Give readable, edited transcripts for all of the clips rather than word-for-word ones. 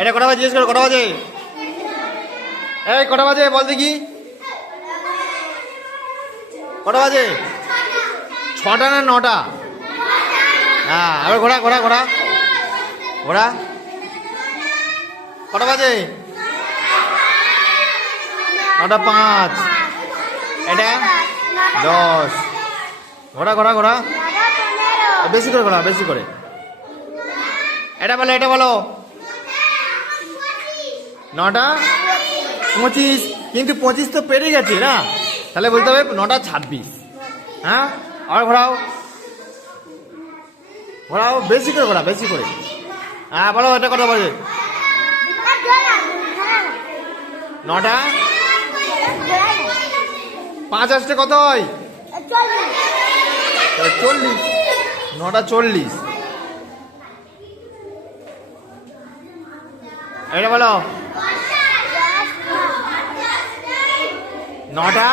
এটা কটা বাজে জিজ্ঞেস করো, কটা বাজে? এই কটা বাজে বল দেখি, কটা বাজে? 6টা না 9টা? হ্যাঁ, আবার ঘোড়া ঘোড়া ঘোড়া ঘোড়া, কটা বাজে? 9টা 5। এটা 10। ঘোড়া ঘোড়া ঘোড়া, বেশি করে ঘোড়া, বেশি করে। এটা বলো, এটা বলো। 9টা 25, কিন্তু 25 তো পেরে গেছে না, তাহলে বলতে হবে 9টা 26। হ্যাঁ, আর ঘোরাও ঘোরাও, বেশি করে ঘোরা, বেশি করে। হ্যাঁ বলো, এটা কটা বাজে? 9টা 5 আসতে কত হয়? 40। 9টা 40। এটা বলো, 9টা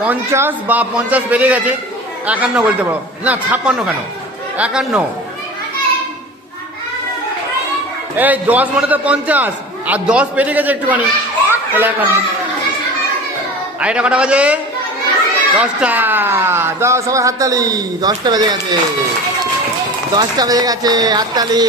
50 বা 50 বেড়ে গেছে, 51 বলতে পারো না, 56 কেন, 51। এই 10 মানে তো 50, আর 10 বেড়ে গেছে একটুখানি, তাহলে 51। আর এটা কটা বাজে? 10টা। দাও সবাই হাততালি, 10টা বেজে গেছে, 10টা বেজে গেছে, হাততালি।